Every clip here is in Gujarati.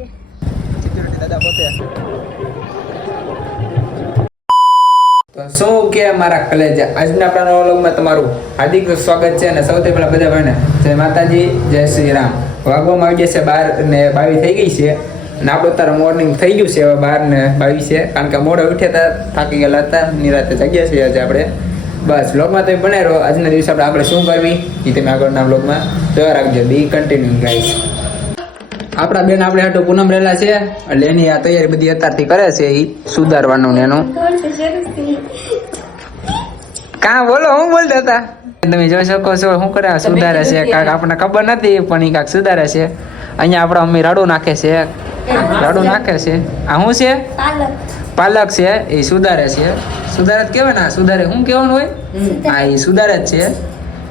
છે સિક્યુરિટી દાદા પોતે. તો શું કે મારા કલેજા, આજના આપણા નવા વ્લોગમાં તમારું હાર્દિક સ્વાગત છે. અને સૌથી પહેલા બધા ભાઈને જય માતાજી, જય શ્રી રામ. વાગવામાં આવી જશે 12:22 થઈ ગઈ છે અને આપણું તારે મોર્નિંગ થઈ ગયું છે. હવે 12:22 છે કારણ કે મોડે ઉઠ્યા હતા, થાકી ગયેલા હતા, નિરાતે જાગ્યા છીએ આજે આપણે. બસ વ્લોગમાં તમે બનાવી રહો. આજના દિવસે આપણે શું કરવી એ તમે આગળના વ્લોગમાં જોયા રાખજો. બી કન્ટિન્યુ ગાઈસ. આપણા બેન આપણે હાટુ પૂનમ રહેલા છે એટલે એની આ તૈયારી બધી અત્યારથી કરે છે. એ સુધારવાનું ને એનું કા બોલો, હું બોલતા હતા તમે જોઈ શકો છો. શું કરે સુધારે છે કાંક, આપણને ખબર નથી પણ એ કાંક સુધારે છે. અહીંયા આપણા મમ્મી રાડું નાખે છે, રાડું નાખે છે. આ શું છે? પાલક છે. એ સુધારે છે. સુધારે જ કહેવાય ને, સુધારે શું કહેવાનું હોય? હા, એ સુધારે જ છે.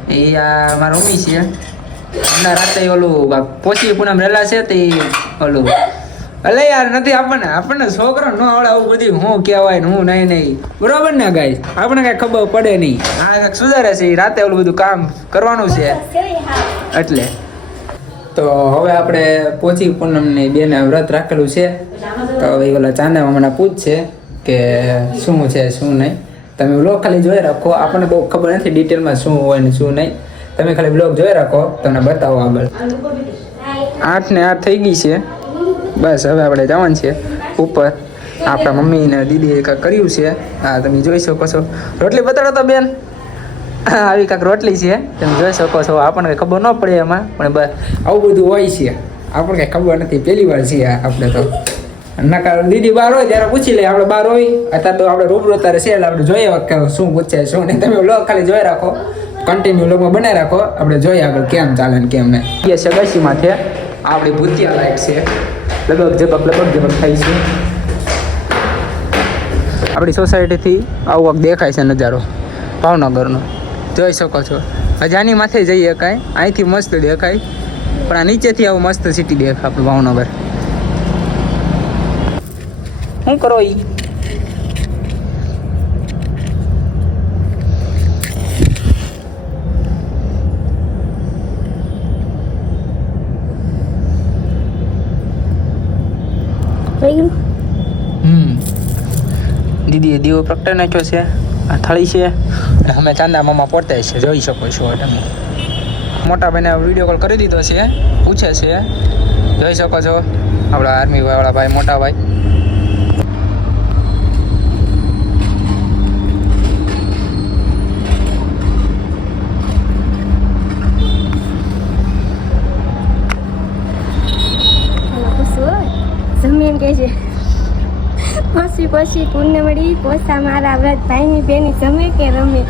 એ આ મારા મમ્મી છે. હમણાં રાતે ઓલું પોચી પૂનમ રેલા છે તે ઓલું અલે યાર નથી આપણને છોકરો ન આવડે આવું બધી હું કહેવાય ને હું નહીં બરોબર ને ગાઈસ, આપણને કઈ ખબર પડે નહીં. આ કઈક સુધારે છે, રાતે ઓલું બધું કામ કરવાનું છે એટલે. તો હવે આપણે પોચી પૂનમની બેને વ્રત રાખેલું છે. તો હવે ઓલા ચાંદા મને પૂછશે કે શું છે શું નહીં. તમે વ્લોગ ખાલી જોઈ રાખો, આપણને બહુ ખબર નથી ડિટેલમાં શું હોય ને શું નહીં. તમે ખાલી બ્લોગ જોઈ રાખો, તમને બતાવો આગળ. 8:08 થઈ ગઈ છે. બસ હવે આપણે જવાનું છે ઉપર. આપણા મમ્મી ને દીદીએ કાંઈક કર્યું છે. હા તમે જોઈ શકો છો. રોટલી બતાડો તો બેન. આવી કાંઈક રોટલી છે, તમે જોઈ શકો છો. આપણને કંઈ ખબર ન પડે એમાં, પણ બસ આવું બધું હોય છે. આપણને કંઈ ખબર નથી, પહેલી વાર છે આપણે તો. નકાર દીદી બહાર હોય ત્યારે પૂછી લે, આપણે બહાર હોય અત્યારે તો આપણે રૂબરૂ અત્યારે છે એટલે આપણે જોઈએ શું પૂછે શું નહીં. તમે બ્લોગ ખાલી જોઈ રાખો, કન્ટિન્યુ લોકોમાં બનાવી રાખો. આપણે જોઈએ આગળ કેમ ચાલે ને કેમ નહીં. એ સગાસીમાં છે આપણી ભૂતિયા લાઈટ છે. લગભગ ઝબક થાય છે. આપણી સોસાયટીથી આવું કાંક દેખાય છે નજારો ભાવનગરનો, જોઈ શકો છો. હજી આની માથે જઈએ કાંઈ, અહીંથી મસ્ત દેખાય, પણ આ નીચેથી આવું મસ્ત સિટી દેખાય આપણું ભાવનગર. શું કરો ઈ? દીદીએ દીવો પ્રગટાવી નાખ્યો છે. આ થળી છે અને અમે ચાંદા મામા પોતે છે, જોઈ શકો છો તમે. મોટા ભાઈને વિડીયો કોલ કરી દીધો છે, પૂછે છે, જોઈ શકો છો. આપણા આર્મી વાળા ભાઈ, મોટા ભાઈ. જમીન કે છે પછી પૂર્ણમડી પોસા મારા વ્રત ભાઈની બેની જમે કે રમે.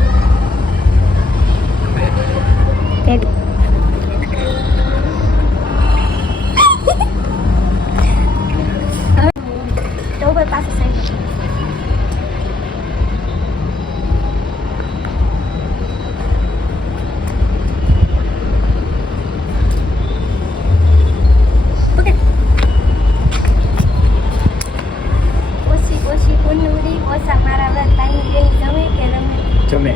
જમે.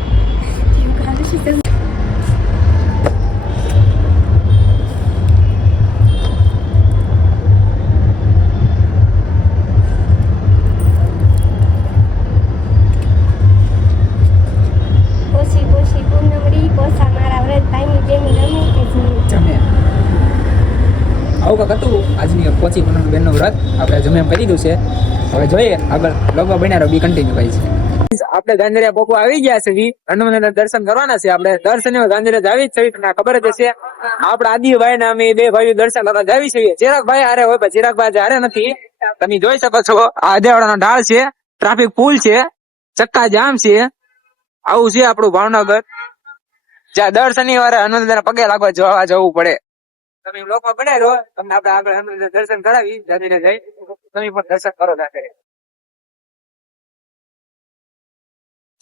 આવું કાંક હતું આજની પોચી પૂનમ બેનનું વ્રત. આપણે જમે એમ કરી દીધું છે. હવે જોઈએ આગળ લોકો બન્યા બી કન્ટિન્યુ કરી છે. આપણે ગાંધીરિયા પોકો આવી ગયા છે. હનુમાનના દર્શન કરવાના છે. આપણે દર શનિવાર ગાંધીરિયા જાવી જ છે, ખબર જ હશે. આપણા આદિભાઈ ને અમે બે ભાઈઓ દર્શન કરવા જાવી છીએ. ચિરાગભાઈ હારે હોય, પણ ચિરાગભાઈ હારે નથી. તમે જોઈ શકો છો આ દેવાડાનો ઢાળ છે, ટ્રાફિક ફૂલ છે, ચક્કા જામ છે. આવું છે આપણું ભાવનગર, જ્યાં દર શનિવારે હનુમાનના પગે લાગવા જવા જવું પડે. તમે લોકમાં બનાવી રહો, તમને આપણે આગળ હનુમાનના દર્શન કરાવી જાતીને જઈ. તમે પણ દર્શન કરો સાથે.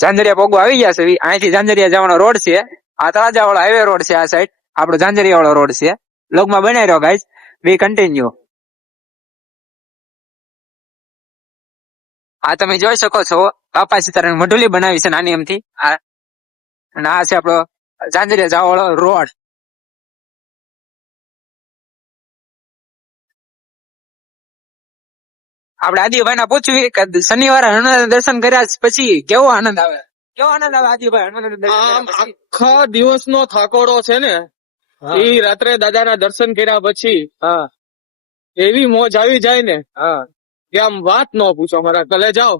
ઝાંઝરિયા પોગો આવી ગયા છે. અહીંથી ઝાંઝરિયા જવાનો રોડ છે. આ તળાજા વાળો હાઈવે રોડ છે. આ સાઈડ આપણો ઝાંઝરિયા વાળો રોડ છે. લોકમાં બનાવી રહ્યો ગાઈસ, બી કન્ટિન્યુ. આ તમે જોઈ શકો છો બાપા સીતારામ મઢુલી બનાવી છે નાની એમથી. અને આ છે આપણો ઝાંઝરિયા જવા વાળો રોડ. આપણે આદિભાઈ ના પૂછવી કે શનિવારે હનુમાન દર્શન કર્યા પછી કેવો આનંદ આવે આદિભાઈ હનુમાન દર્શન કર્યા પછી? આખા દિવસનો થાકોડો છે ને હા. એ રાત્રે દાદાના દર્શન કર્યા પછી હા એવી મોજ આવી જાય ને હા કે આમ વાત ન પૂછો મારા કલે જાઓ.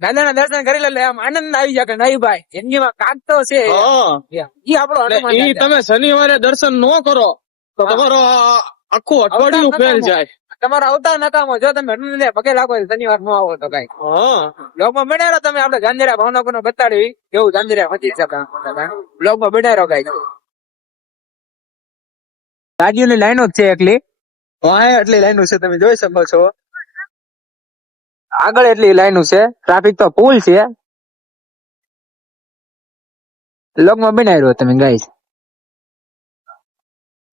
દાદાના દર્શન કરી લે આમ આનંદ આવી જાય કે નહીં ભાઈ જિંદગીમાં કાંક તો છે હા ઈ આપણો ને હનુમાન ઈ દાદા. તમે શનિવારે દર્શન ન કરો તો હા. તમારો આખું અઠવાડિયું અવતાર ફેલ નકામો. જાય. તમારો અવતાર નકામો જો તમે હનુમાનને પગે લાગો શનિવાર નો આવો તો કઈ હા બ્લોગમાં બનાવ્યો તમે આપણે ગાંધીરા ભાવનગર નો બતાડ્યું કેવું ગાંધીરા મચી શકે બ્લોગમાં બનાવ્યો કઈ ગાડીઓની લાઈનો જ છે એકલી વાય એટલી લાઈનો છે તમે જોઈ શકો છો આગળ એટલી લાઈનો છે ટ્રાફિક તો ફૂલ છે બ્લોગમાં બનાવ્યો તમે ગાઈસ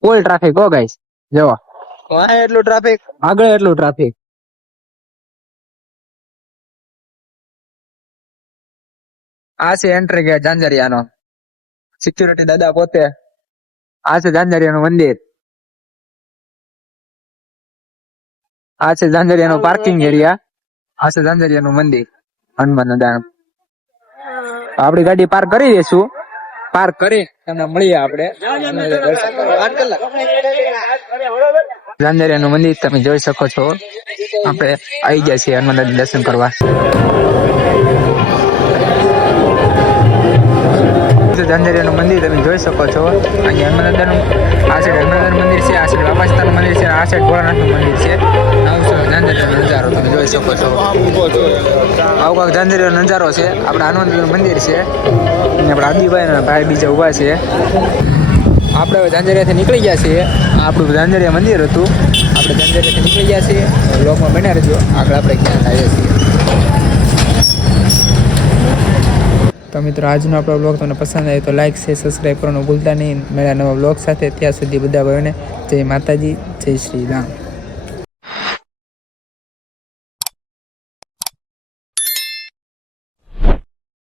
ફૂલ ટ્રાફિક હો ગાઈસ જો વાય એટલું ટ્રાફિક આગળ એટલું ટ્રાફિક આ છે એન્ટ્રી ગેટ ઝાંઝરિયાનો સિક્યુરિટી દાદા પોતે આ છે ઝાંઝરિયાનું મંદિર આ છે ઝાંઝરિયાનું પાર્કિંગ એરિયા આ છે ઝાંઝરિયાનું મંદિર હનુમાન દાદાનું આપણી ગાડી પાર્ક કરી દઈશું પાર્ક કરી તમને મળીએ આપણે ઝાંઝરિયાનું મંદિર તમે જોઈ શકો છો આપણે આવી ગયા છીએ હનુમાન દાદા દર્શન કરવા ઝાંઝરિયાનું મંદિર તમે જોઈ શકો છો અહીંયા હનુમાન દાદાનું આ સાઈડ હનુમાન દાદાનું મંદિર છે આ સાઈડ બાપા સીતાનું મંદિર છે આ સાઈડ ભોળાનાથનું મંદિર છે આવું છે ઝાંઝરિયાનો નજારો તમે જોઈ શકો છો આવું કાંક ઝાંઝરિયાનો નજારો છે આપણા હનુમાનજીનું મંદિર છે અને આપણા આદિભાઈના ભાઈ બીજા ઊભા છે આપણે હવે ઝાંઝરિયાથી નીકળી ગયા છીએ આપણું ઝાંઝરિયા મંદિર હતું આપણે ઝાંઝરિયાથી નીકળી ગયા છીએ બ્લોગમાં બન્યા રહેજો આગળ આપણે ક્યાં આવીએ છીએ તો મિત્રો આજનો આપણો બ્લોગ તમને પસંદ આવે તો લાઇક શેર સબસ્ક્રાઈબ કરવાનું ભૂલતા નહીં મળ્યા નવા બ્લોગ સાથે ત્યાં સુધી બધા ભાઈઓને જય માતાજી જય શ્રી રામ.